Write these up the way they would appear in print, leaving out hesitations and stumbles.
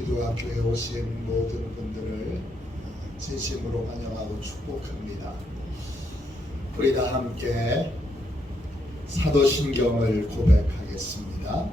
기도학교에 오신 모든 분들을 진심으로 환영하고 축복합니다. 우리 다 함께 사도신경을 고백하겠습니다.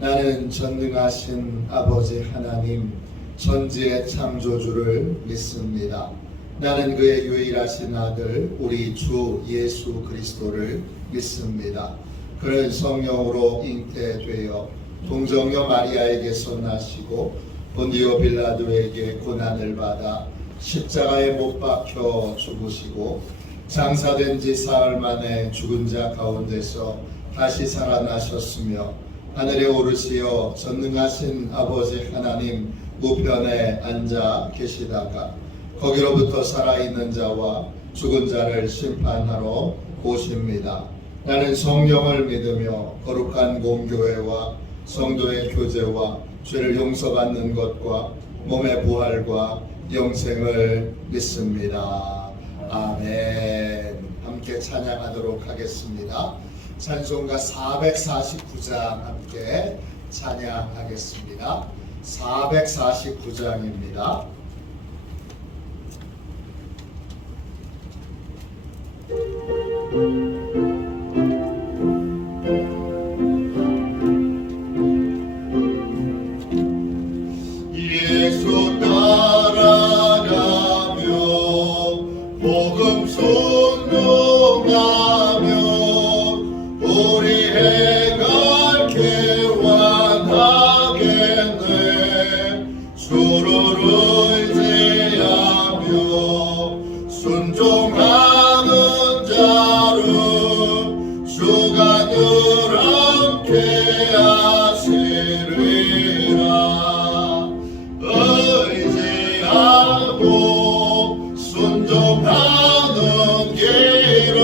나는 전능하신 아버지 하나님 전지의 창조주를 믿습니다. 나는 그의 유일하신 아들 우리 주 예수 그리스도를 믿습니다. 그는 성령으로 잉태되어 동정녀 마리아에게서 나시고 본디오 빌라도에게 고난을 받아 십자가에 못 박혀 죽으시고 장사된 지 사흘 만에 죽은 자 가운데서 다시 살아나셨으며 하늘에 오르시어 전능하신 아버지 하나님 우편에 앉아 계시다가 거기로부터 살아있는 자와 죽은 자를 심판하러 오십니다. 나는 성령을 믿으며 거룩한 공교회와 성도의 교제와 죄를 용서받는 것과 몸의 부활과 영생을 믿습니다. 아멘. 함께 찬양하도록 하겠습니다. 찬송가 449장 함께 찬양하겠습니다. 449장입니다. 예수 따라가며 복음 순종하며 우리 해갈 개완하겠네. 주를 의지하며 순종하는 자를 주가 늘 함께 하시리라. 의지하고 순종하는 길은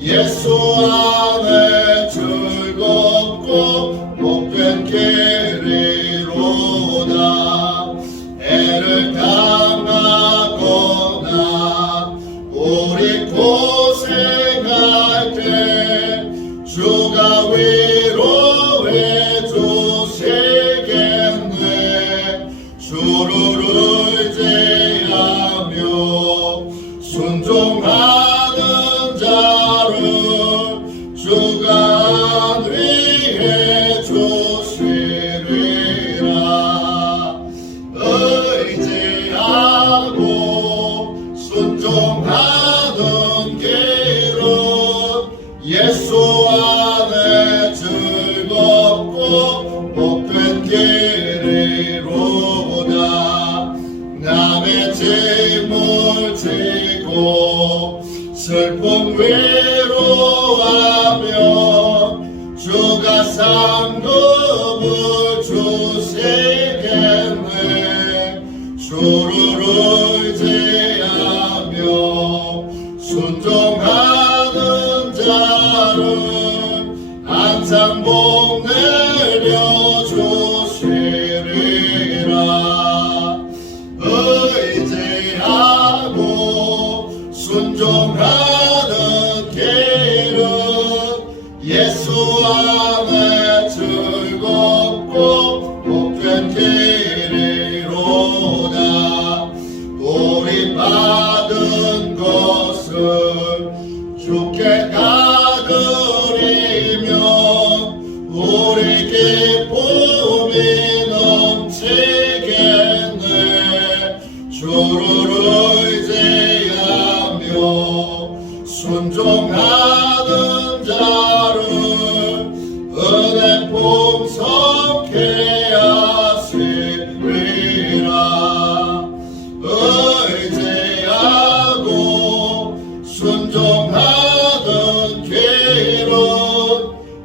예수 안에 즐겁고 복된 길이로다. 애를 당하거나 우리 고생할 때 주가 위로해 주시겠네. 주를 의지하며 순종하는 자를 주가 위해 주시리라. 의지하고 순종하는 길은 예수 안에 즐겁고 복된 길이로다. 남의 짐을 지고 슬픔 위로하며 주가 상급을 주시겠네. 주를 의지하며 순종하는 자를 항상 복 내려주시리라. 의지하고 순종하는 길은 예수 안에 즐겁고 복된 길이로다. 우리 받은 것을 주께 가드리며 우리 기쁨이 넘치겠네. 주를 의지하며 순종하는 자를 은혜 풍성케 하시리라. 의지하고 순종하는 길은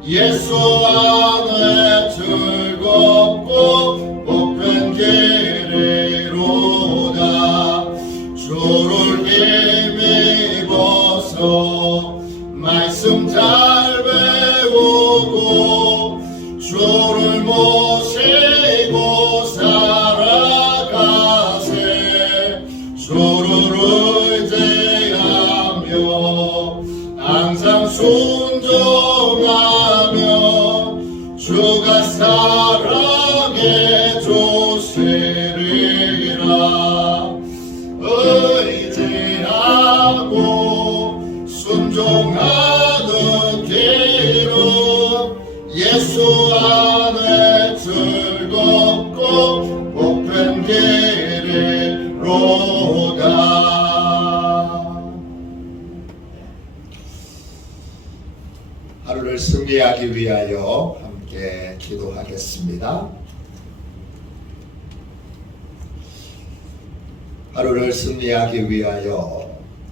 예수 안에 즐겁고 복된 길이로다. 주를 힘입어서 말씀 잘 배우고 주를 모시고 살아가세. 주를 의지하며 항상 순종하며 주가 사랑해 주시 길은 예수 안에 즐겁고 복된 길이로다. 하루를 승리하기 위하여 함께 기도하겠습니다. 하루를 승리하기 위하여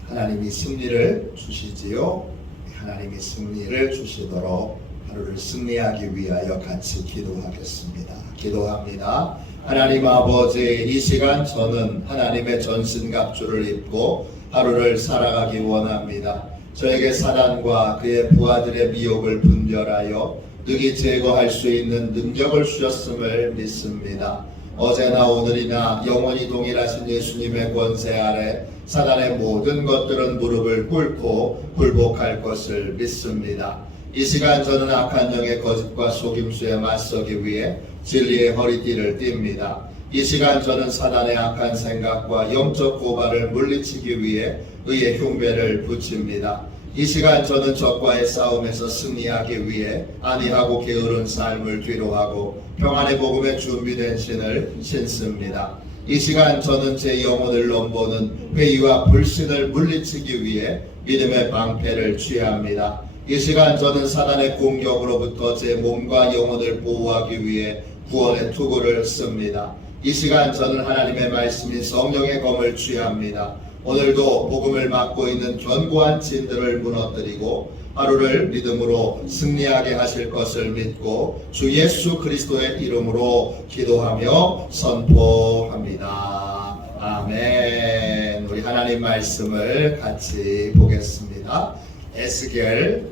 하나님이 승리를 주시지요. 하나님이 승리를 주시도록 하루를 승리하기 위하여 같이 기도하겠습니다. 기도합니다. 하나님 아버지, 이 시간 저는 하나님의 전신갑주를 입고 하루를 살아가기 원합니다. 저에게 사단과 그의 부하들의 미혹을 분별하여 능히 제거할 수 있는 능력을 주셨음을 믿습니다. 어제나 오늘이나 영원히 동일하신 예수님의 권세 아래 사단의 모든 것들은 무릎을 꿇고 굴복할 것을 믿습니다. 이 시간 저는 악한 영의 거짓과 속임수에 맞서기 위해 진리의 허리띠를 띱니다. 이 시간 저는 사단의 악한 생각과 영적 고발을 물리치기 위해 의의 흉배를 붙입니다. 이 시간 저는 적과의 싸움에서 승리하기 위해 안이하고 게으른 삶을 뒤로하고 평안의 복음에 준비된 신을 신습니다. 이 시간 저는 제 영혼을 넘보는 회의와 불신을 물리치기 위해 믿음의 방패를 취합니다. 이 시간 저는 사단의 공격으로부터 제 몸과 영혼을 보호하기 위해 구원의 투구를 씁니다. 이 시간 저는 하나님의 말씀인 성령의 검을 취합니다. 오늘도 복음을 맡고 있는 견고한 진들을 무너뜨리고 하루를 믿음으로 승리하게 하실 것을 믿고 주 예수 그리스도의 이름으로 기도하며 선포합니다. 아멘. 우리 하나님 말씀을 같이 보겠습니다. 에스겔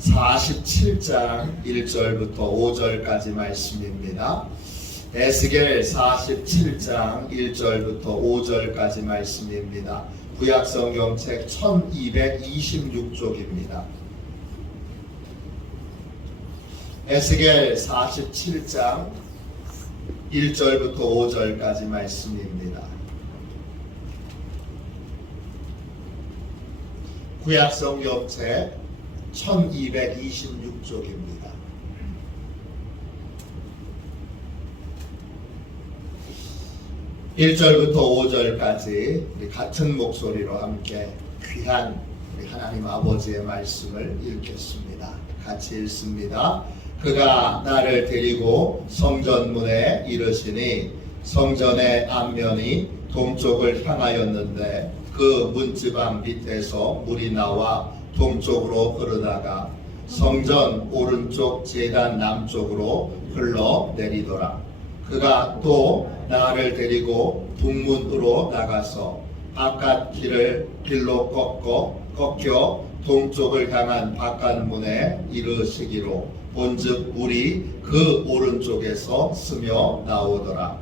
47장 1절부터 5절까지 말씀입니다. 에스겔 47장 1절부터 5절까지 말씀입니다. 구약성경책 1226쪽입니다. 에스겔 47장 1절부터 5절까지 말씀입니다. 구약성경책 1226쪽입니다. (1절부터 5절까지) 우리 같은 목소리로 함께 귀한 우리 하나님 아버지의 말씀을 읽겠습니다. 같이 읽습니다. 그가 나를 데리고 성전문에 이르시니 성전의 앞면이 동쪽을 향하였는데 그 문지방 밑에서 물이 나와 동쪽으로 흐르다가 성전 오른쪽 제단 남쪽으로 흘러내리더라. 그가 또 나를 데리고 북문으로 나가서 바깥 길로 꺾여 동쪽을 향한 바깥문에 이르시기로 본즉 물이 그 오른쪽에서 스며 나오더라.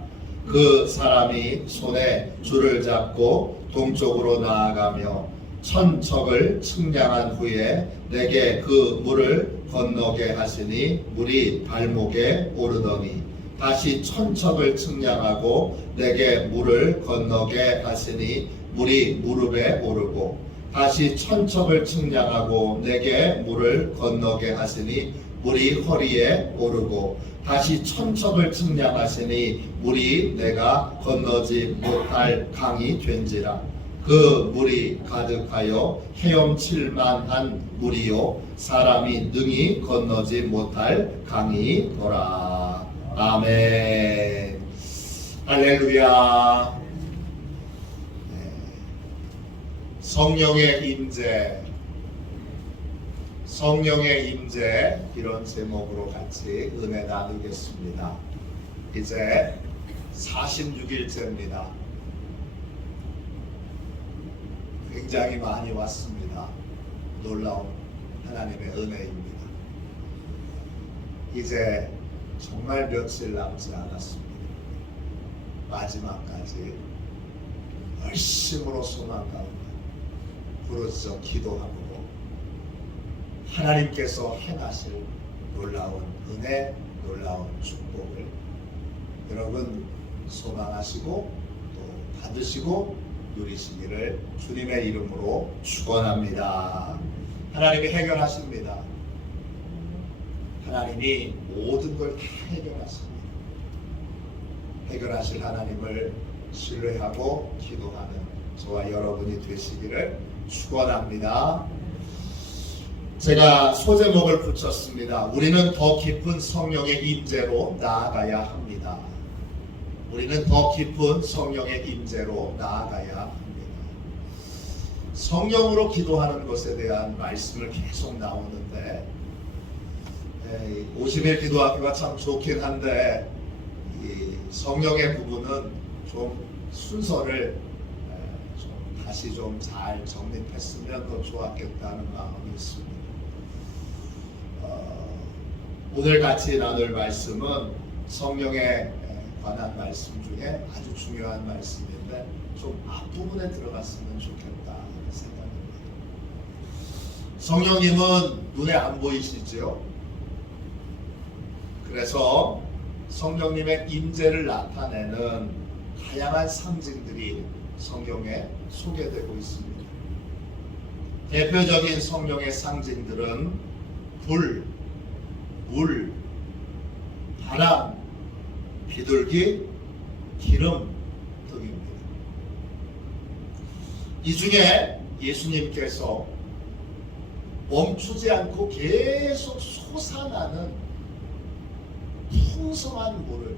그 사람이 손에 줄을 잡고 동쪽으로 나아가며 천척을 측량한 후에 내게 그 물을 건너게 하시니 물이 발목에 오르더니 다시 천척을 측량하고 내게 물을 건너게 하시니 물이 무릎에 오르고 다시 천척을 측량하고 내게 물을 건너게 하시니 물이 허리에 오르고 다시 천척을 측량하시니 물이 내가 건너지 못할 강이 된지라. 그 물이 가득하여 헤엄칠 만한 물이요 사람이 능히 건너지 못할 강이더라. 아멘. 할렐루야. 성령의 임재 이런 제목으로 같이 은혜 나누겠습니다. 이제 46일째입니다. 굉장히 많이 왔습니다. 놀라운 하나님의 은혜입니다. 이제 정말 며칠 남지 않았습니다. 마지막까지 열심으로 소망 가운데 부르짖어 기도하고 하나님께서 행하실 놀라운 은혜, 놀라운 축복을 여러분 소망하시고 또 받으시고 누리시기를 주님의 이름으로 축원합니다. 하나님이 해결하십니다. 하나님이 모든 걸 다 해결하십니다. 해결하실 하나님을 신뢰하고 기도하는 저와 여러분이 되시기를 축원합니다. 제가 소제목을 붙였습니다. 우리는 더 깊은 성령의 임재로 나아가야 합니다. 우리는 더 깊은 성령의 임재로 나아가야 합니다. 성령으로 기도하는 것에 대한 말씀을 계속 나오는데 50일 기도학교가 참 좋긴 한데 이 성령의 부분은 좀 순서를 좀 다시 좀 잘 정립했으면 더 좋았겠다는 마음이 있습니다. 오늘 같이 나눌 말씀은 성령에 관한 말씀 중에 아주 중요한 말씀인데 좀 앞부분에 들어갔으면 좋겠다 생각합니다. 성령님은 눈에 안 보이시죠? 그래서 성령님의 임재를 나타내는 다양한 상징들이 성경에 소개되고 있습니다. 대표적인 성령의 상징들은 불, 물, 바람, 비둘기, 기름 등입니다. 이 중에 예수님께서 멈추지 않고 계속 솟아나는 풍성한 물을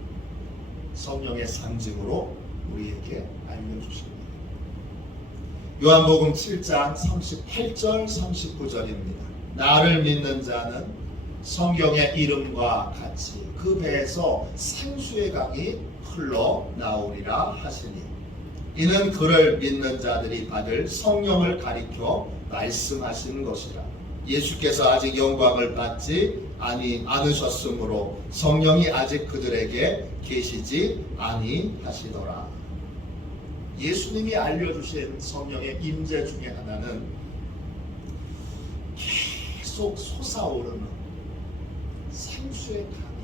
성령의 상징으로 우리에게 알려주십니다. 요한복음 7장 38절 39절입니다. 나를 믿는 자는 성경의 이름과 같이 그 배에서 생수의 강이 흘러나오리라 하시니 이는 그를 믿는 자들이 받을 성령을 가리켜 말씀하시는 것이라. 예수께서 아직 영광을 받지 않으셨으므로 성령이 아직 그들에게 계시지 아니하시더라. 예수님이 알려주신 성령의 임재 중에 하나는 계속 솟아오르는 생수의 강이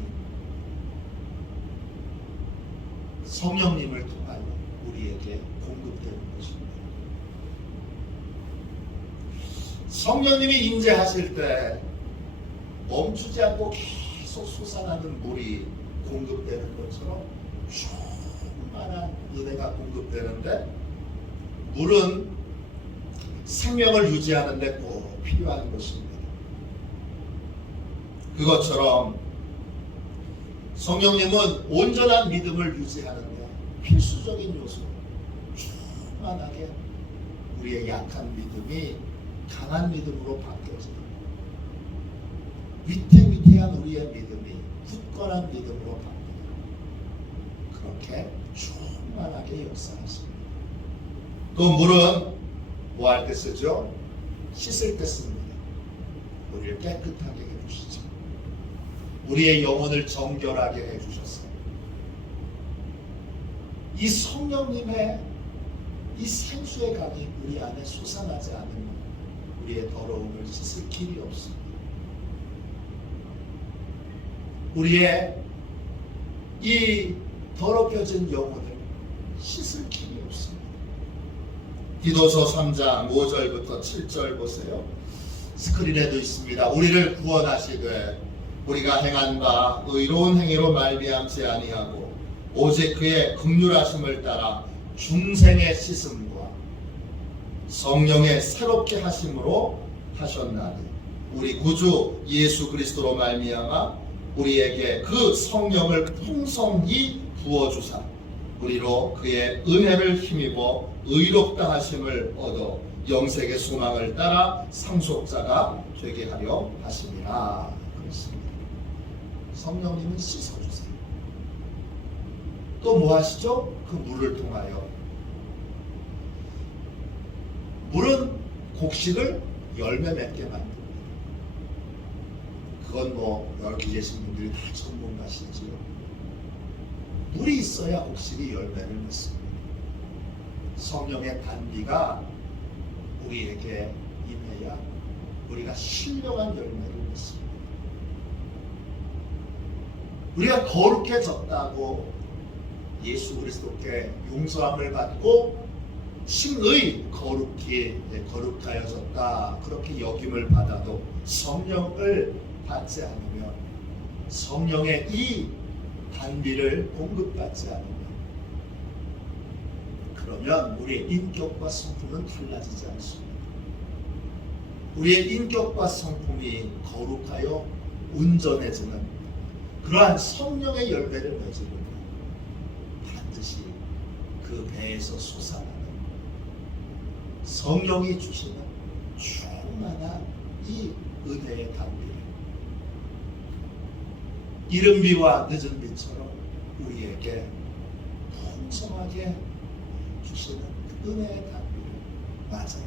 성령님을 통하여 우리에게 공급되는 것입니다. 성령님이 임재하실 때 멈추지 않고 계속 솟아나는 물이 공급되는 것처럼 충만한 은혜가 공급되는데 물은 생명을 유지하는 데 꼭 필요한 것입니다. 그것처럼 성령님은 온전한 믿음을 유지하는 데 필수적인 요소, 충만하게 우리의 약한 믿음이 강한 믿음으로 바뀌어져요. 위태위태한 우리의 믿음이 굳건한 믿음으로 바뀌어요. 그렇게 충만하게 역사하십니다. 또 물은 뭐 할 때 쓰죠? 씻을 때 씁니다. 우리를 깨끗하게 해주시죠. 우리의 영혼을 정결하게 해주셨어요. 이 성령님의 이 생수의 강이 우리 안에 솟아나지 않으면 우리의 더러움을 씻을 길이 없습니다. 우리의 이 더럽혀진 영혼을 씻을 길이 없습니다. 디도서 3장 5절부터 7절 보세요. 스크린에도 있습니다. 우리를 구원하시되 우리가 행한 바 의로운 행위로 말미암지 아니하고 오직 그의 긍휼하심을 따라 중생의 씻음과 성령의 새롭게 하심으로 하셨나니 우리 구주 예수 그리스도로 말미암아 우리에게 그 성령을 풍성히 부어주사 우리로 그의 은혜를 힘입어 의롭다 하심을 얻어 영생의 소망을 따라 상속자가 되게 하려 하심이라. 그렇습니다. 성령님은 씻어주세요. 또 뭐 하시죠? 그 물을 통하여 물은 곡식을 열매 맺게 만듭니다. 그건 뭐 여기 계신 분들이 다 전문가시지요. 물이 있어야 곡식이 열매를 맺습니다. 성령의 단비가 우리에게 임해야 우리가 신령한 열매를 맺습니다. 우리가 거룩해졌다고 예수 그리스도께 용서함을 받고 싱의 거룩하여졌다 그렇게 여김을 받아도 성령을 받지 않으면, 성령의 이 단비를 공급받지 않으면, 그러면 우리의 인격과 성품은 달라지지 않습니다. 우리의 인격과 성품이 거룩하여 온전해지는 그러한 성령의 열매를 맺으면 반드시 그 배에서 솟아나는 성령이 주시는 충만한 이 은혜의 단비를, 이른 비와 늦은 비처럼 우리에게 풍성하게 주시는 은혜의 단비를 맞아요.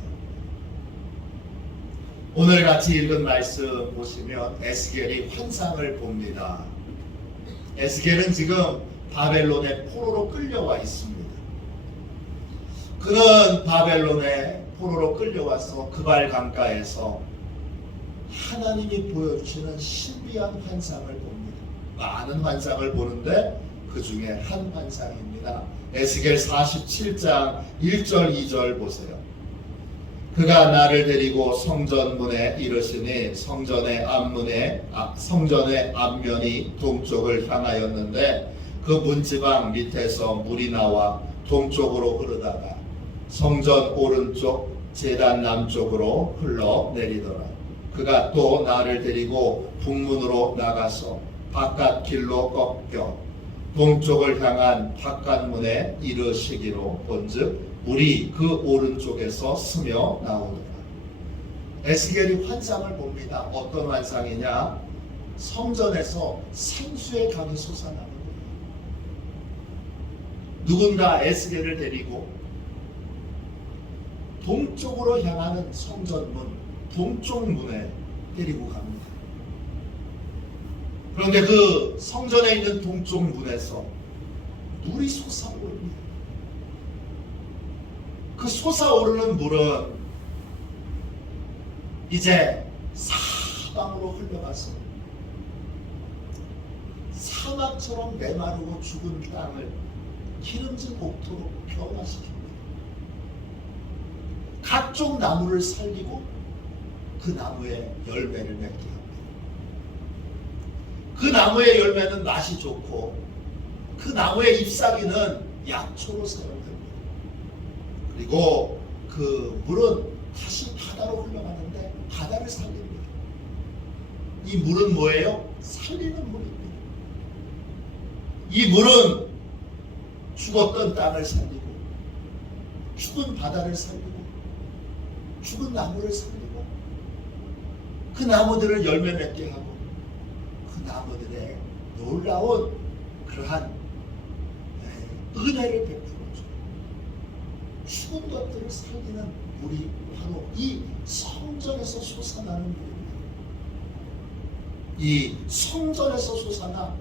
오늘 같이 읽은 말씀 보시면 에스겔이 환상을 봅니다. 에스겔은 지금 바벨론의 포로로 끌려와 있습니다. 그는 바벨론의 포로로 끌려와서 그발 강가에서 하나님이 보여주시는 신비한 환상을 봅니다. 많은 환상을 보는데 그 중에 한 환상입니다. 에스겔 47장 1절 2절 보세요. 그가 나를 데리고 성전문에 이르시니 성전의 앞면이 동쪽을 향하였는데 그 문지방 밑에서 물이 나와 동쪽으로 흐르다가 성전 오른쪽 제단 남쪽으로 흘러내리더라. 그가 또 나를 데리고 북문으로 나가서 바깥 길로 꺾여 동쪽을 향한 바깥문에 이르시기로 본즉 물이 그 오른쪽에서 스며 나오더라. 에스겔이 환상을 봅니다. 어떤 환상이냐? 성전에서 생수의 강이 솟아나는 거예요. 누군가 에스겔을 데리고 동쪽으로 향하는 성전문, 동쪽 문에 데리고 갑니다. 그런데 그 성전에 있는 동쪽 문에서 물이 솟아오릅니다. 그 솟아오르는 물은 이제 사방으로 흘러가서 사막처럼 메마르고 죽은 땅을 기름진 옥토로 변화시킵니다. 각종 나무를 살리고 그 나무에 열매를 맺게 합니다. 그 나무의 열매는 맛이 좋고 그 나무의 잎사귀는 약초로 사용됩니다. 그리고 그 물은 다시 바다로 흘러가는데 바다를 살립니다. 이 물은 뭐예요? 살리는 물입니다. 이 물은 죽었던 땅을 살리고 죽은 바다를 살리고 죽은 나무를 살리고 그 나무들을 열매 맺게 하고 그 나무들의 놀라운 그러한 은혜를 베풀어줘. 죽은 것들을 살리는 물이 바로 이 성전에서 솟아나는 물입니다. 이 성전에서 솟아나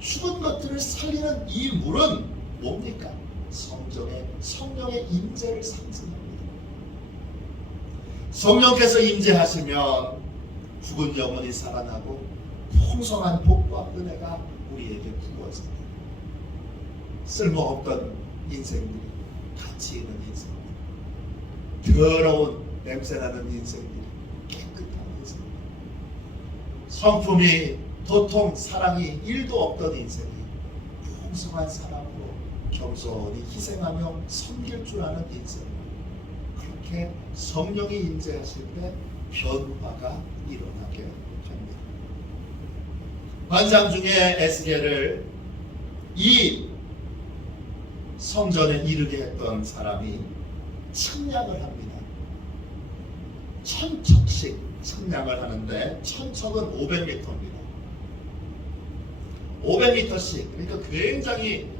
죽은 것들을 살리는 이 물은 뭡니까? 성령의 임재를 상징합니다. 성령께서 임재하시면 죽은 영혼이 살아나고 풍성한 복과 은혜가 우리에게 부어집니다. 쓸모없던 인생들이 가치 있는 인생들, 더러운 냄새나는 인생들이 깨끗한 인생, 성품이 도통 사랑이 1도 없던 인생이 풍성한 사랑으로 겸손히 희생하며 섬길 줄 아는 인생, 그렇게 성령이 임재하실 때 변화가 일어나게 됩니다. 환상 중에 에스겔을 이 성전에 이르게 했던 사람이 측량을 합니다. 1000척씩 측량을 하는데 1000척은 500m입니다. 500m씩, 그러니까 굉장히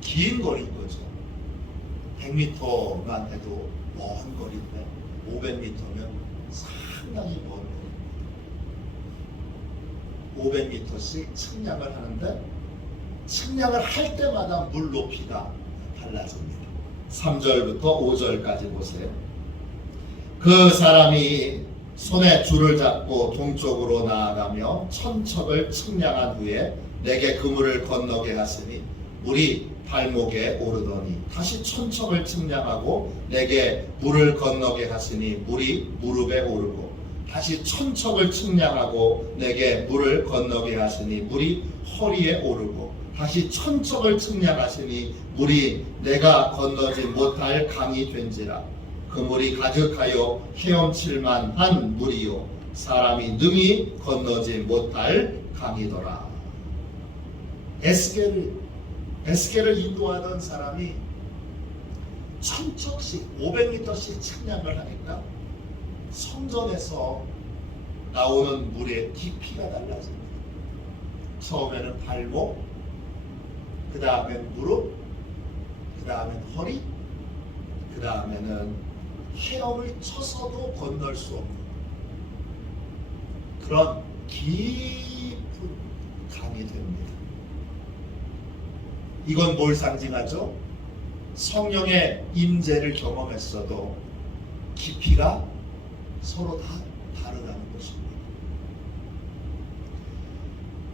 긴 거리인 거죠. 100m만 해도 먼 거리인데 500m면 상당히 먼 거리. 500m씩 측량을 하는데 측량을 할 때마다 물 높이가 달라집니다. 3절부터 5절까지 보세요. 그 사람이 손에 줄을 잡고 동쪽으로 나아가며 1000척을 측량한 후에 내게 그물을 건너게 하시니 물이 발목에 오르더니 다시 천척을 측량하고 내게 물을 건너게 하시니 물이 무릎에 오르고 다시 천척을 측량하고 내게 물을 건너게 하시니 물이 허리에 오르고 다시 천척을 측량하시니 물이 내가 건너지 못할 강이 된지라. 그 물이 가득하여 헤엄칠만 한 물이요 사람이 능히 건너지 못할 강이더라. 에스겔을 인도하던 사람이 천척씩 500m씩 측량을 하니까 성전에서 나오는 물의 깊이가 달라집니다. 처음에는 발목, 그 다음엔 무릎, 그 다음엔 허리, 그 다음에는 헤엄을 쳐서도 건널 수 없는 그런 깊은 강이 됩니다. 이건 뭘 상징하죠? 성령의 임재를 경험했어도 깊이가 서로 다 다르다는 것입니다.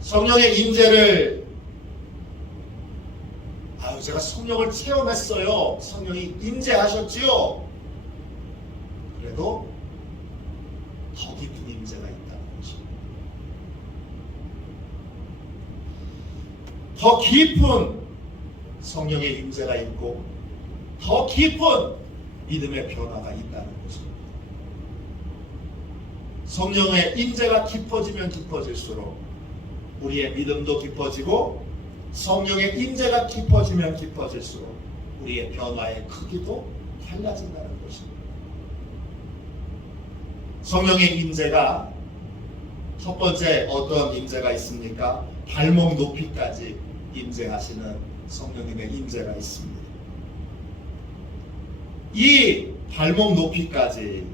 성령의 임재를 제가 성령을 체험했어요. 성령이 임재하셨지요. 그래도 더 깊은 임재가 있다는 것입니다. 더 깊은 성령의 임재가 있고 더 깊은 믿음의 변화가 있다는 것입니다. 성령의 임재가 깊어지면 깊어질수록 우리의 믿음도 깊어지고 성령의 임재가 깊어지면 깊어질수록 우리의 변화의 크기도 달라진다는 것입니다. 성령의 임재가 첫 번째 어떤 임재가 있습니까? 발목 높이까지 임재하시는 성령님의 임재가 있습니다. 이 발목 높이까지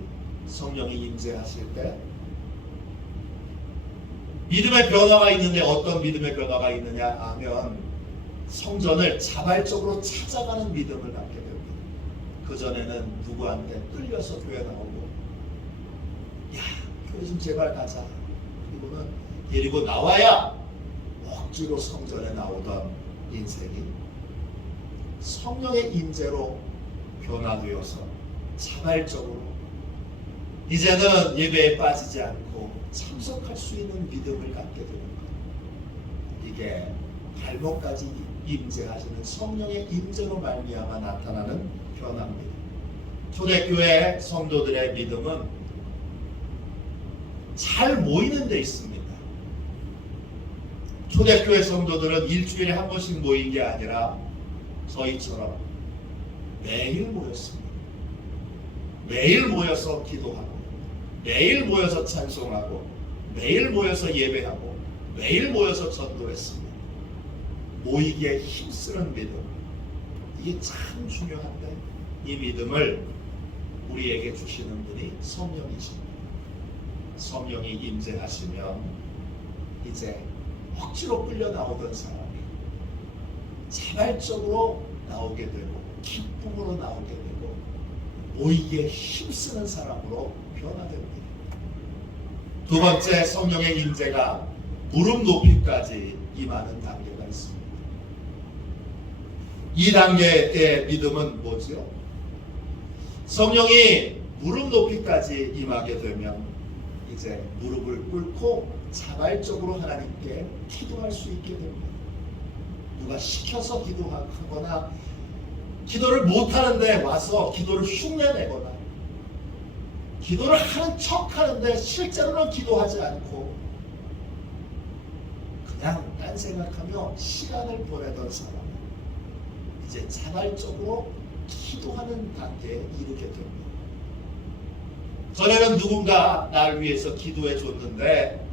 성령이 임재하실 때 믿음의 변화가 있는데 어떤 믿음의 변화가 있느냐 하면 성전을 자발적으로 찾아가는 믿음을 갖게 됩니다. 그전에는 누구한테 끌려서 교회 나오고 야 교회 좀 제발 가자. 그리고는 데리고 나와야 억지로 성전에 나오던 인생이 성령의 임재로 변화되어서 자발적으로 이제는 예배에 빠지지 않고 참석할 수 있는 믿음을 갖게 되는 것. 이게 발목까지 임재하시는 성령의 임재로 말미암아 나타나는 변화입니다. 초대교회 성도들의 믿음은 잘 모이는 데 있습니다. 초대교회 성도들은 일주일에 한 번씩 모인 게 아니라 저희처럼 매일 모였습니다. 매일 모여서 기도하고 매일 모여서 찬송하고 매일 모여서 예배하고 매일 모여서 전도했습니다. 모이기에 힘쓰는 믿음, 이게 참 중요한데 이 믿음을 우리에게 주시는 분이 성령이십니다. 성령이 임재하시면 이제 억지로 끌려 나오던 사람이 자발적으로 나오게 되고 기쁨으로 나오게 되고 모이기에 힘쓰는 사람으로 변화됩니다. 두 번째, 성령의 임재가 무릎 높이까지 임하는 단계가 있습니다. 이 단계의 믿음은 뭐죠? 성령이 무릎 높이까지 임하게 되면 이제 무릎을 꿇고 자발적으로 하나님께 기도할 수 있게 됩니다. 누가 시켜서 기도하거나 기도를 못하는데 와서 기도를 흉내내거나 기도를 하는 척 하는데 실제로는 기도하지 않고 그냥 딴 생각하며 시간을 보내던 사람은 이제 자발적으로 기도하는 단계에 이르게 됩니다. 전에는 누군가 나를 위해서 기도해 줬는데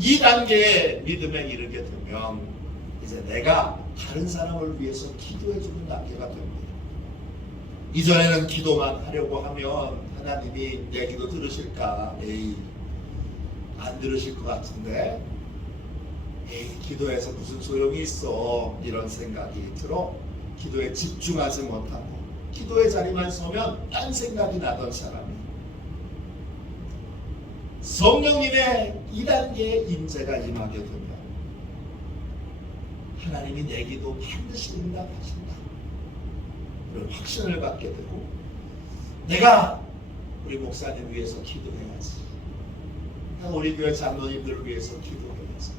이 단계의 믿음에 이르게 되면 이제 내가 다른 사람을 위해서 기도해 주는 단계가 됩니다. 이전에는 기도만 하려고 하면 하나님이 내 기도 들으실까? 에이, 안 들으실 것 같은데 에이, 기도해서 무슨 소용이 있어, 이런 생각이 들어 기도에 집중하지 못하고 기도의 자리만 서면 딴 생각이 나던 사람이 성령님의 2단계의 임재가 임하게 되면 하나님이 내 기도 반드시 응답하신다. 그런 확신을 갖게 되고, 내가 우리 목사님 위해서 기도해야지. 내가 우리 교회 장로님들을 위해서 기도해야지.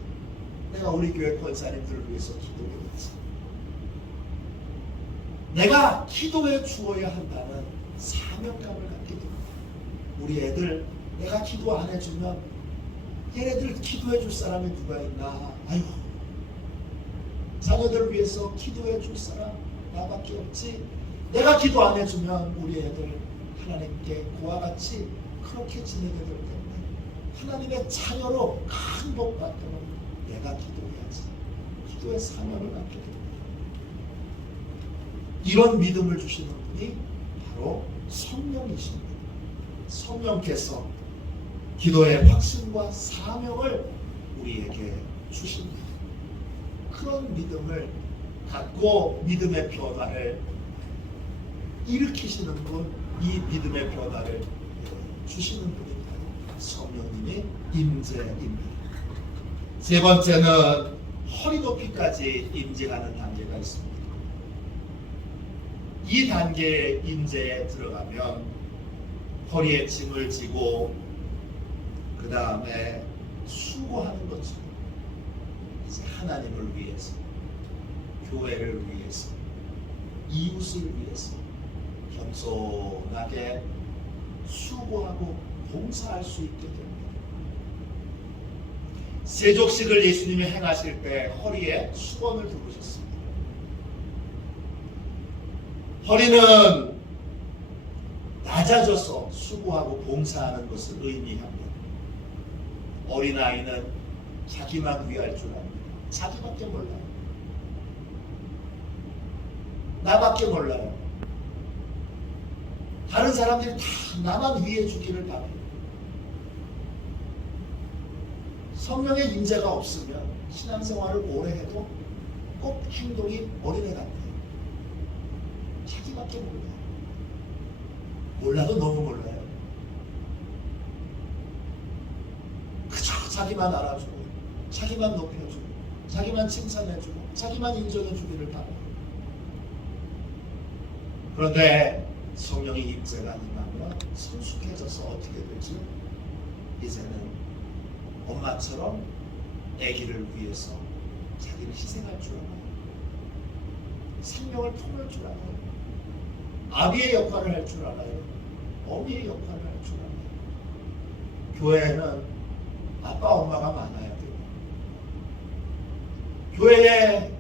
내가 우리 교회 권사님들을 위해서 기도해야지. 내가 기도해 주어야 한다는 사명감을 갖게 됩니다. 우리 애들 내가 기도 안 해주면 얘네들 기도해 줄 사람이 누가 있나? 아이고, 자녀들을 위해서 기도해 줄 사람 나밖에 없지. 내가 기도 안 해주면 우리 애들 하나님께 그와 같이 그렇게 지내게 될 텐데, 하나님의 자녀로 큰 복 받도록 내가 기도해야지. 기도의 사명을 갖게 됩니다. 이런 믿음을 주시는 분이 바로 성령이십니다. 성령께서 기도의 확신과 사명을 우리에게 주십니다. 그런 믿음을 갖고 믿음의 변화를 일으키시는 분, 이 믿음의 변화를 주시는 분이 바로 성령님의 임재입니다. 세 번째는 허리 높이까지 임재하는 단계가 있습니다. 이 단계의 임재에 들어가면 허리에 짐을 지고 그 다음에 수고하는 거죠. 이제 하나님을 위해서, 교회를 위해서, 이웃을 위해서 겸손하게 수고하고 봉사할 수 있게 됩니다. 세족식을 예수님이 행하실 때 허리에 수건을 두르셨습니다. 허리는 낮아져서 수고하고 봉사하는 것을 의미합니다. 어린아이는 자기만 위할 줄 압니다. 자기밖에 몰라요. 나밖에 몰라요. 다른 사람들이 다 나만 위해 주기를 바래요. 성령의 임재가 없으면 신앙생활을 오래 해도 꼭 행동이 어린애 같아요. 자기밖에 몰라요. 몰라도 너무 몰라요. 그저 자기만 알아주고, 자기만 높여주고, 자기만 칭찬해주고, 자기만 인정해주기를 바라요. 그런데 성령의 임재가 임하면 성숙해져서 어떻게 되죠? 이제는 엄마처럼 아기를 위해서 자기를 희생할 줄 알아요. 생명을 품을 줄 알아요. 아비의 역할을 할 줄 알아요. 어미의 역할을 할 줄 알아요. 교회에는 아빠 엄마가 많아야 돼요. 교회에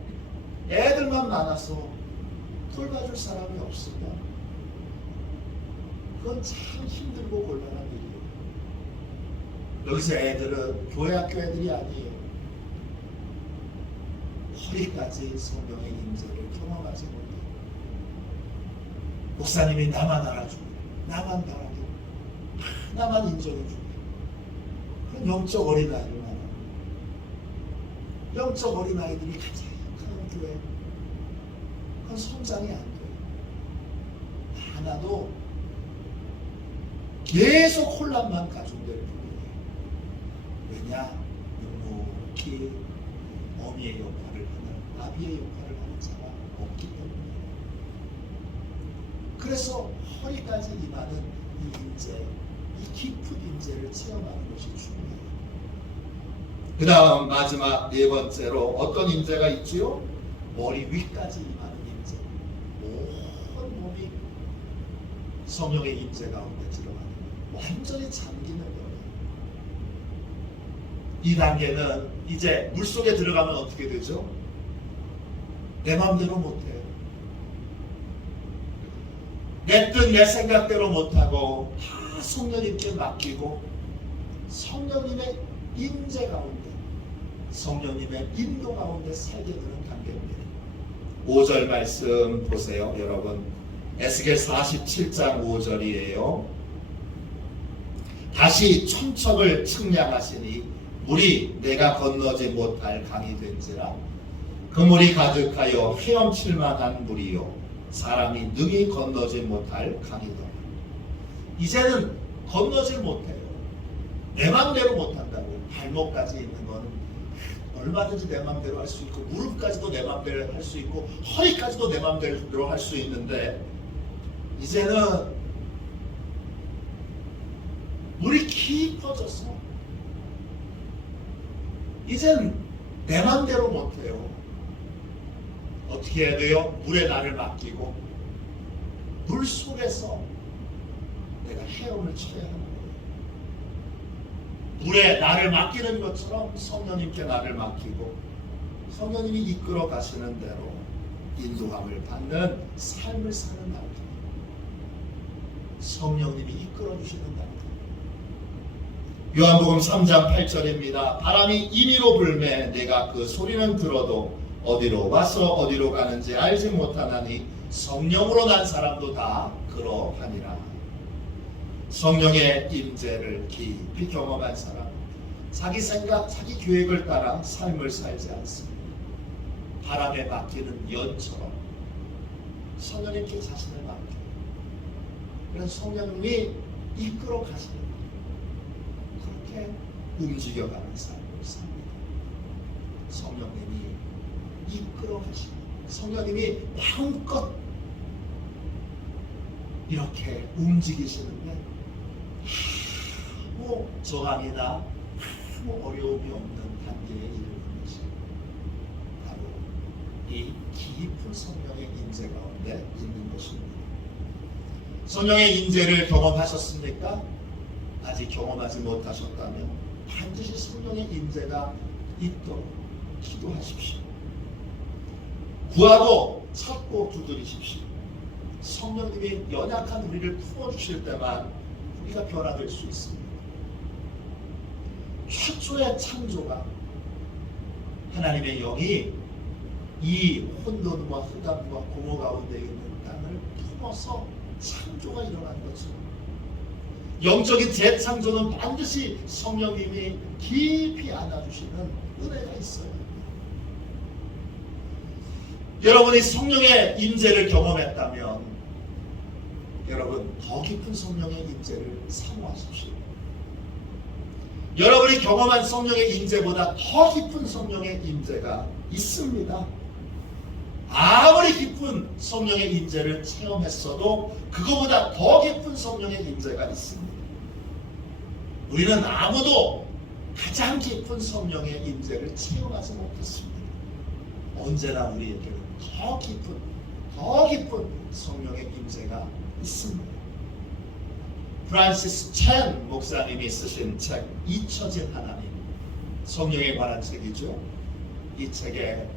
애들만 많아서 돌봐줄 사람이 없으면 그건 참 힘들고 곤란한 일이에요. 여기서 애들은 교회 학교 애들이 아니에요. 허리까지 성령의 임재를 경험하지 못해요. 목사님이 나만 알아주고, 나만 바라고, 나만 인정해주고, 그런 영적 어린아이를 말합니다. 영적 어린아이들이 가장 큰 교회, 그건 성장이 안 돼요. 하나도 계속 혼란만 가중될 뿐이에요. 왜냐? 묵묵히 어미의 역할을 하는, 아비의 역할을 하는 자가 없기 때문이에요. 그래서 허리까지 임하는 이 임재, 이 깊은 임재를 체험하는 것이 중요해요. 그 다음 마지막 네 번째로 어떤 임재가 있지요? 머리 위까지 임하는 임재. 온 몸이 성령의 임재 가운데 들어가는, 완전히 잠기는 거예요. 이 단계는 이제 물속에 들어가면 어떻게 되죠? 내 마음대로 못해요. 내 뜻, 내 생각대로 못하고 다 성령님께 맡기고 성령님의 임재 가운데, 성령님의 인도 가운데 살게 되는 단계입니다. 5절 말씀 보세요, 여러분. 에스겔 47장 5절이에요. 다시 천척을 측량하시니 물이 내가 건너지 못할 강이 된지라. 그 물이 가득하여 헤엄칠 만한 물이요 사람이 능히 건너지 못할 강이더라. 이제는 건너질 못해요. 내 마음대로 못한다고. 발목까지 있는 건 얼마든지 내 마음대로 할 수 있고 무릎까지도 내 마음대로 할 수 있고 허리까지도 내 마음대로 할 수 있는데 이제는 물이 깊어져서 이젠 내 마음대로 못해요. 어떻게 해야 돼요? 물에 나를 맡기고 물 속에서 내가 헤엄을 쳐야 하는 거예요. 물에 나를 맡기는 것처럼 성령님께 나를 맡기고 성령님이 이끌어 가시는 대로 인도함을 받는 삶을 사는 날입니다. 성령님이 이끌어 주시는 날입니다. 요한복음 3장 8절입니다. 바람이 임의로 불매 내가 그 소리는 들어도 어디로 와서 어디로 가는지 알지 못하나니 성령으로 난 사람도 다 그러하니라. 성령의 임재를 깊이 경험한 사람, 자기 생각, 자기 계획을 따라 삶을 살지 않습니다. 바람에 맡기는 연처럼 성령님께 자신을 맡겨요. 그래서 성령님이 이끌어 가시는 거예요. 그렇게 움직여가는 삶을 삽니다. 성령님이 이끌어 가시는 거예요. 성령님이 마음껏 이렇게 움직이시는데 아무 저항이나 아무 어려움이 없는 단계에 이르는 것이 바로 이 깊은 성령의 인재 가운데 있는 것입니다. 성령의 인재를 경험하셨습니까? 아직 경험하지 못하셨다면 반드시 성령의 인재가 있도록 기도하십시오. 구하고 찾고 두드리십시오. 성령님이 연약한 우리를 품어주실 때만 우리가 변화될 수 있습니다. 최초의 창조가 하나님의 영이 이 혼돈과 흑암과 공허 가운데 있는 땅을 품어서 창조가 일어난 것처럼 영적인 재창조는 반드시 성령님이 깊이 안아주시는 은혜가 있어요. 여러분이 성령의 임재를 경험했다면 여러분 더 깊은 성령의 임재를 사모하십시오. 여러분이 경험한 성령의 임재보다 더 깊은 성령의 임재가 있습니다. 아무리 깊은 성령의 임재를 체험했어도 그거보다 더 깊은 성령의 임재가 있습니다. 우리는 아무도 가장 깊은 성령의 임재를 체험하지 못했습니다. 언제나 우리에게는 더 깊은 성령의 임재가 있습니다. 프란시스 첸 목사님이 쓰신 책 잊혀진 하나님, 성령에 관한 책이죠. 이 책에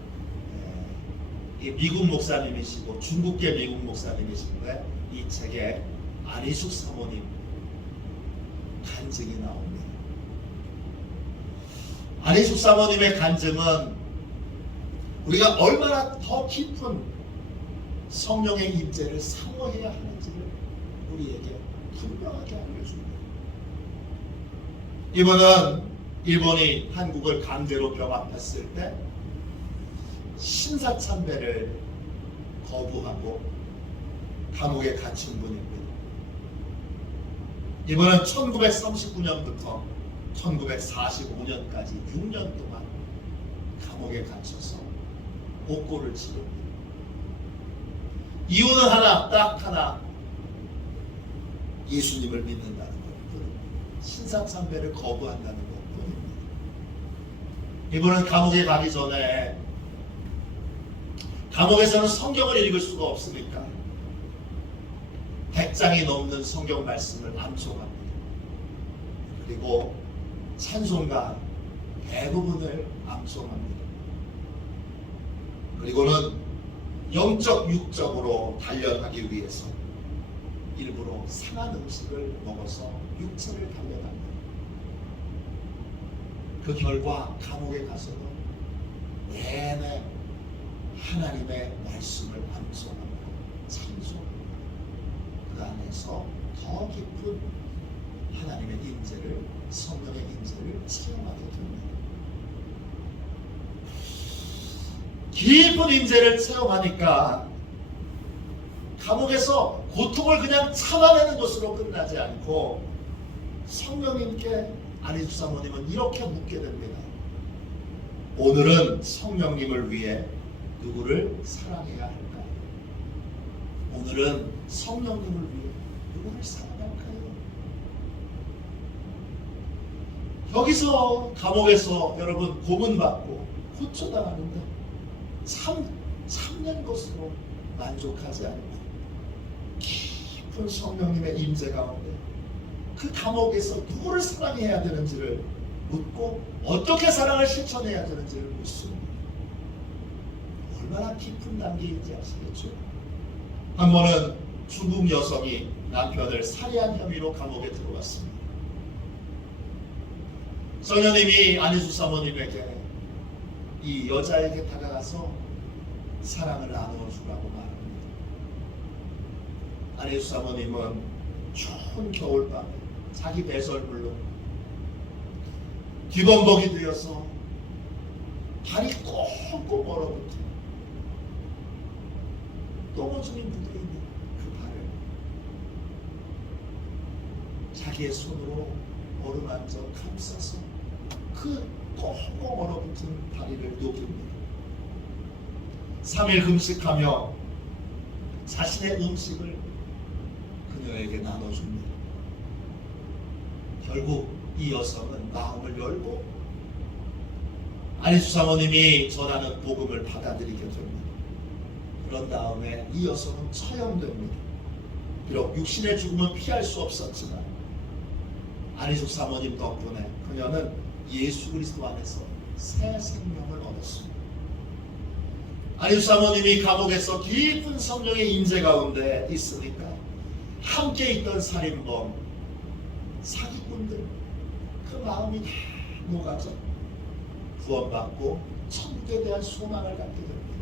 미국 목사님이시고 중국계 미국 목사님이신데 이 책에 안희숙 사모님 간증이 나옵니다. 안희숙 사모님의 간증은 우리가 얼마나 더 깊은 성령의 임재를 사모해야 하는지를 우리에게 분명하게 알려줍니다. 이번은 일본이 한국을 강제로 병합했을 때 신사참배를 거부하고 감옥에 갇힌 분입니다. 이번은 1939년부터 1945년까지 6년 동안 감옥에 갇혀서 옥고를 치릅니다. 이유는 하나, 딱 하나, 예수님을 믿는다는 것뿐입니다. 신사참배를 거부한다는 것뿐입니다. 이분은 감옥에 가기 전에 감옥에서는 성경을 읽을 수가 없으니까 100장이 넘는 성경 말씀을 암송합니다. 그리고 찬송가 대부분을 암송합니다. 그리고는 영적 육적으로 단련하기 위해서 일부러 상한 음식을 먹어서 육체를 단련합니다. 그 결과 감옥에 가서는 내내 하나님의 말씀을 암송합니다. 찬송합니다. 그 안에서 더 깊은 하나님의 임재를, 성령의 임재를 체험하게 됩니다. 깊은 임재를 체험하니까 감옥에서 고통을 그냥 참아내는 것으로 끝나지 않고 성령님께 안희숙 사모님은 이렇게 묻게 됩니다. 오늘은 성령님을 위해 누구를 사랑해야 할까요? 오늘은 성령님을 위해 누구를 사랑할까요? 여기서 감옥에서 여러분 고문받고 호초당하는데 3년 것으로 만족하지 않고 깊은 성령님의 임재 가운데 그 감옥에서 누구를 사랑해야 되는지를 묻고 어떻게 사랑을 실천해야 되는지를 묻습니다. 얼마나 깊은 단계인지 아시겠죠? 한 번은 중국 여성이 남편을 살해한 혐의로 감옥에 들어왔습니다. 소녀님이 안희수 사모님에게 이 여자에게 다가가서 사랑을 나누어주라고 말합니다. 안희수 사모님은 추운 겨울밤에 자기 배설물로 뒤범벅이 되어서 발이 꽁꽁 얼어붙어 똥오줌이 묻어있는 그 발을 자기의 손으로 어루만져 감싸서 그 꽁꽁 얼어붙은 다리를 녹입니다. 3일 금식하며 자신의 음식을 그녀에게 나눠줍니다. 결국 이 여성은 마음을 열고 안희수 사모님이 전하는 복음을 받아들이게 됩니다. 그런 다음에 이 여성은 처형됩니다. 비록 육신의 죽음은 피할 수 없었지만 안희수 사모님 덕분에 그녀는 예수 그리스도 안에서 새 생명을 얻었습니다. 안희수 사모님이 감옥에서 깊은 성령의 임재 가운데 있으니까 함께 있던 살인범, 사기꾼들 그 마음이 다 녹아져 구원받고 천국에 대한 소망을 갖게 됩니다.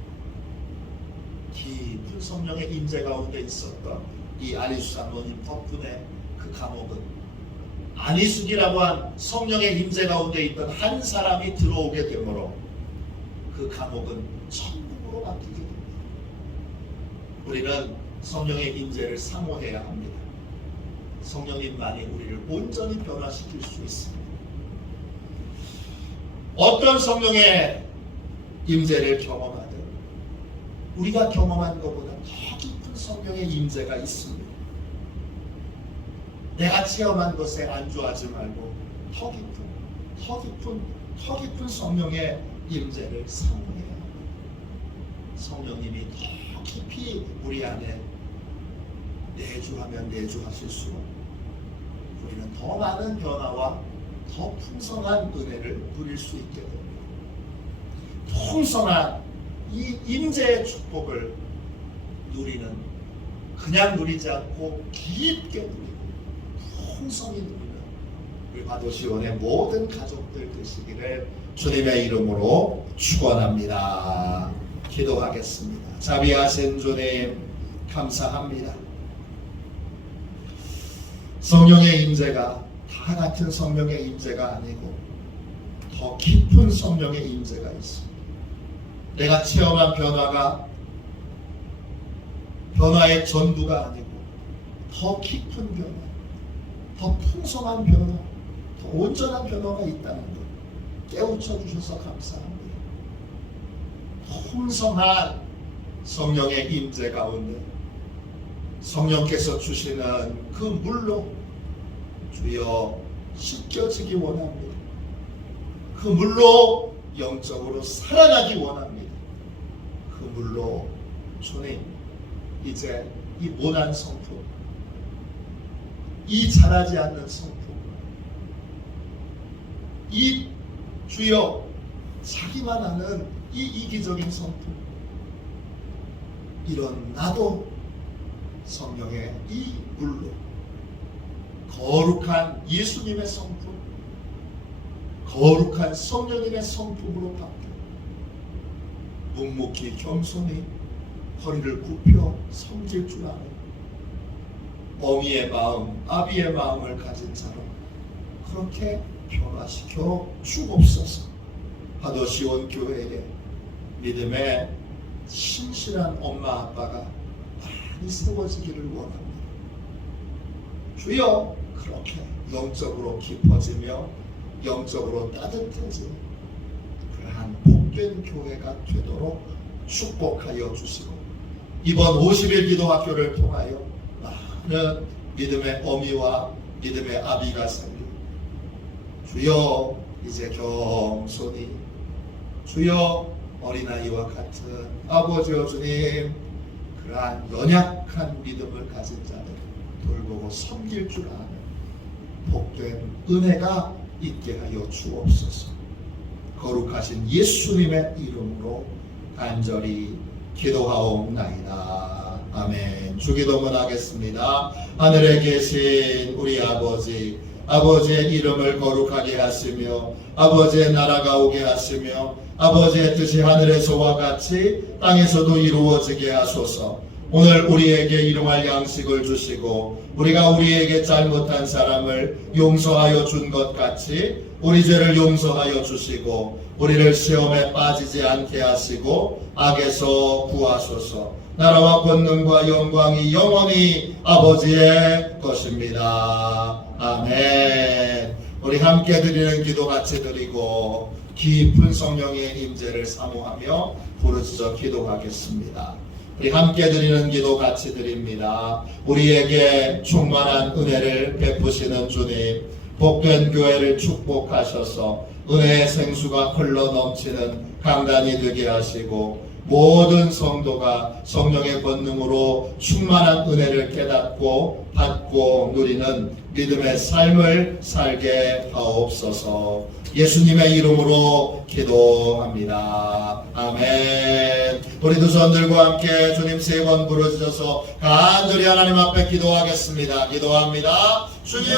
깊은 성령의 임재 가운데 있었던 이 안희수 사모님 덕분에 그 감옥은 안희숙이라고 한 성령의 임재 가운데 있던 한 사람이 들어오게 되므로 그 감옥은 천국으로 바뀌게 됩니다. 우리는 성령의 임재를 사모해야 합니다. 성령님만이 우리를 온전히 변화시킬 수 있습니다. 어떤 성령의 임재를 경험하든 우리가 경험한 것보다 더 깊은 성령의 임재가 있습니다. 내가 체험한 것에 안주하지 말고 더 깊은 성령의 임재를 사모해야 합니다. 성령님이 더 깊이 우리 안에 내주하면 내주하실수록 우리는 더 많은 변화와 더 풍성한 은혜를 누릴 수 있게 됩니다. 풍성한 이 임재의 축복을 누리는, 그냥 누리지 않고 깊게 누리고 풍성히 누리는 우리 마도시원의 모든 가족들 되시기를 주님의 이름으로 축원합니다. 기도하겠습니다. 자비하신 주님 감사합니다. 성령의 임재가 다 같은 성령의 임재가 아니고 더 깊은 성령의 임재가 있습니다. 내가 체험한 변화의 전부가 아니고 더 깊은 변화, 더 풍성한 변화, 더 온전한 변화가 있다는 것 깨우쳐 주셔서 감사합니다. 풍성한 성령의 임재 가운데 성령께서 주시는 그 물로 주여 씻겨지기 원합니다. 그 물로 영적으로 살아나기 원합니다. 그 물로 주님 이제 이 모난 성품, 이 자라지 않는 성품, 이 주여 자기만 아는 이 이기적인 성품, 이런 나도 성령의 이 물로 거룩한 예수님의 성품, 거룩한 성령님의 성품으로 바뀌어 묵묵히 겸손히 허리를 굽혀 섬길 줄 아는 어미의 마음, 아비의 마음을 가진 자로 그렇게 변화시켜 주옵소서. 하도시온 교회에 믿음의 신실한 엄마 아빠가 많이 세워지기를 원합니다. 주여 그렇게 영적으로 깊어지며 영적으로 따뜻해지는 그러한 복된 교회가 되도록 축복하여 주시고 이번 50일 기도학교를 통하여 많은 믿음의 어미와 믿음의 아비가 생기 주여 이제 겸손히 주여 어린아이와 같은 아버지여 주님 그러한 연약한 믿음을 가진 자들 돌보고 섬길 줄 아는 복된 은혜가 있게 하여 주옵소서. 거룩하신 예수님의 이름으로 간절히 기도하옵나이다. 아멘. 주기도문 하겠습니다. 하늘에 계신 우리 아버지, 아버지의 이름을 거룩하게 하시며 아버지의 나라가 오게 하시며 아버지의 뜻이 하늘에서와 같이 땅에서도 이루어지게 하소서. 오늘 우리에게 일용할 양식을 주시고 우리가 우리에게 잘못한 사람을 용서하여 준 것 같이 우리 죄를 용서하여 주시고 우리를 시험에 빠지지 않게 하시고 악에서 구하소서. 나라와 권능과 영광이 영원히 아버지의 것입니다. 아멘. 우리 함께 드리는 기도 같이 드리고 깊은 성령의 임재를 사모하며 부르짖어 기도하겠습니다. 우리 함께 드리는 기도 같이 드립니다. 우리에게 충만한 은혜를 베푸시는 주님, 복된 교회를 축복하셔서 은혜의 생수가 흘러 넘치는 강단이 되게 하시고 모든 성도가 성령의 권능으로 충만한 은혜를 깨닫고 받고 누리는 믿음의 삶을 살게 하옵소서. 예수님의 이름으로 기도합니다. 아멘. 우리 두 손들과 함께 주님 3번 부르짖어서 간절히 하나님 앞에 기도하겠습니다. 기도합니다. 주여